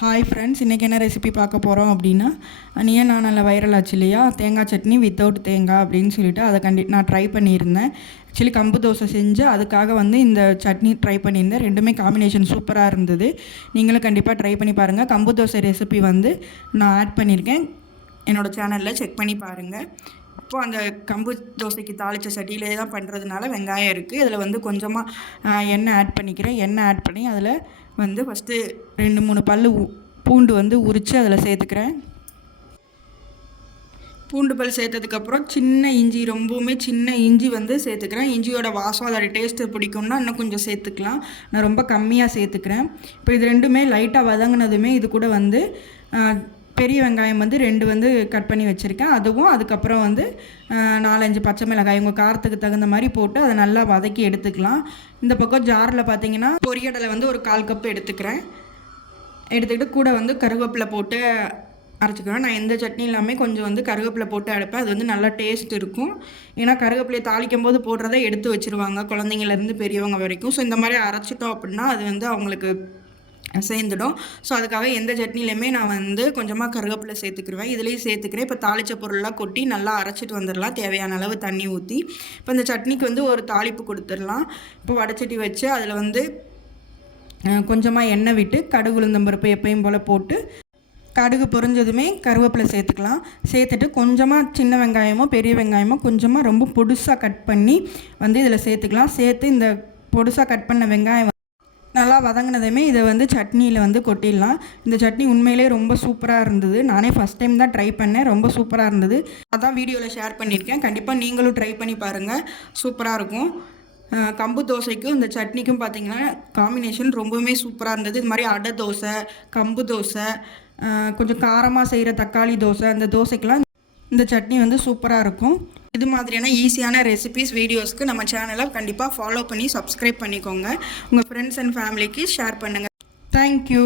Hi friends, இன்றைக்கி என்ன recipe பார்க்க போகிறோம் அப்படின்னா, நீயே நான் நல்ல வைரல் ஆச்சு இல்லையா, தேங்காய் சட்னி வித்தவுட் தேங்காய் அப்படின்னு சொல்லிட்டு அதை நான் ட்ரை பண்ணியிருந்தேன். ஆக்சுவலி கம்பு தோசை செஞ்சு அதுக்காக இந்த சட்னி ட்ரை பண்ணியிருந்தேன். ரெண்டுமே காம்பினேஷன் சூப்பராக இருந்தது. நீங்களும் கண்டிப்பாக ட்ரை பண்ணி பாருங்கள். கம்பு தோசை ரெசிபி நான் ஆட் பண்ணியிருக்கேன், என்னோடய சேனலில் செக் பண்ணி பாருங்கள். இப்போது அந்த கம்பு தோசைக்கு தாளித்த சட்டியிலே தான் பண்ணுறதுனால வெங்காயம் இருக்குது. இதில் கொஞ்சமாக எண்ணெய் ஆட் பண்ணிக்கிறேன். எண்ணெய் ஆட் பண்ணி அதில் ஃபஸ்ட்டு 2-3 பல் பூண்டு உரித்து அதில் சேர்த்துக்கிறேன். பூண்டு பல் சேர்த்ததுக்கப்புறம் சின்ன இஞ்சி, ரொம்பவுமே சின்ன இஞ்சி சேர்த்துக்கிறேன். இஞ்சியோட வாசம் அதோட டேஸ்ட்டு பிடிக்கும்னா இன்னும் கொஞ்சம் சேர்த்துக்கலாம். நான் ரொம்ப கம்மியாக சேர்த்துக்கிறேன். இப்போ இது ரெண்டுமே லைட்டாக வதங்கினதுமே இது கூட பெரிய வெங்காயம் 2 கட் பண்ணி வச்சுருக்கேன். அதுக்கப்புறம் 4-5 பச்சை மிளகாய் உங்கள் காரத்துக்கு தகுந்த மாதிரி போட்டு அதை நல்லா வதக்கி எடுத்துக்கலாம். இந்த பக்கம் ஜாரில் பார்த்தீங்கன்னா பொரியடலை ஒரு 1/4 கப் எடுத்துக்கிறேன். எடுத்துக்கிட்டு கூட கருவேப்பிலை போட்டு அரைச்சிக்கிறேன். நான் எந்த சட்னி இல்லாமே கொஞ்சம் கருவேப்பிலை போட்டு அரைப்பேன். அது நல்லா டேஸ்ட் இருக்கும். ஏன்னா கருவேப்பிலையை தாளிக்கும் போது போடுறதை எடுத்து வச்சுருவாங்க, குழந்தைங்கலேருந்து பெரியவங்க வரைக்கும். ஸோ இந்த மாதிரி அரைச்சிட்டோம் அப்படின்னா அது அவங்களுக்கு சேர்ந்துடும். ஸோ அதுக்காக எந்த சட்னிலையுமே நான் கொஞ்சமாக கருவேப்பிலை சேர்த்துக்கிடுவேன். இதுலேயும் சேர்த்துக்கிறேன். இப்போ தாளித்த பொருள்லாம் கொட்டி நல்லா அரைச்சிட்டு வந்துடலாம், தேவையான அளவு தண்ணி ஊற்றி. இப்போ இந்த சட்னிக்கு ஒரு தாளிப்பு கொடுத்துடலாம். இப்போ வடைச்சட்டி வச்சு அதில் கொஞ்சமாக எண்ணெய் விட்டு கடுகு உளுந்தம்பருப்பு எப்பயும் போல் போட்டு கடுகு பொரிஞ்சதுமே கருவேப்பிலை சேர்த்துக்கலாம். சேர்த்துட்டு கொஞ்சமாக சின்ன வெங்காயமோ பெரிய வெங்காயமோ கொஞ்சமாக ரொம்ப பொடுசாக கட் பண்ணி இதில் சேர்த்துக்கலாம். சேர்த்து இந்த பொடுசாக கட் பண்ண வெங்காயம் நல்லா வதங்கினதுமே இதை சட்னியில் கொட்டிடலாம். இந்த சட்னி உண்மையிலே ரொம்ப சூப்பராக இருந்தது. நானே ஃபஸ்ட் டைம் தான் ட்ரை பண்ணேன். ரொம்ப சூப்பராக இருந்தது. அதான் வீடியோவில் ஷேர் பண்ணியிருக்கேன். கண்டிப்பாக நீங்களும் ட்ரை பண்ணி பாருங்கள், சூப்பராக இருக்கும். கம்பு தோசைக்கும் இந்த சட்னிக்கும் பார்த்திங்கன்னா காம்பினேஷன் ரொம்பவுமே சூப்பராக இருந்தது. இது மாதிரி அடை தோசை, கம்பு தோசை, கொஞ்சம் காரமாக செய்கிற தக்காளி தோசை, அந்த தோசைக்கெலாம் இந்த சட்னி சூப்பராக இருக்கும். இது மாதிரியான ஈஸியான ரெசிபிஸ் வீடியோஸ்க்கு நம்ம சேனலை கண்டிப்பாக ஃபாலோ பண்ணி சப்ஸ்கிரைப் பண்ணிக்கோங்க. உங்கள் ஃப்ரெண்ட்ஸ் அண்ட் ஃபேமிலிக்கு ஷேர் பண்ணுங்கள். தேங்க்யூ.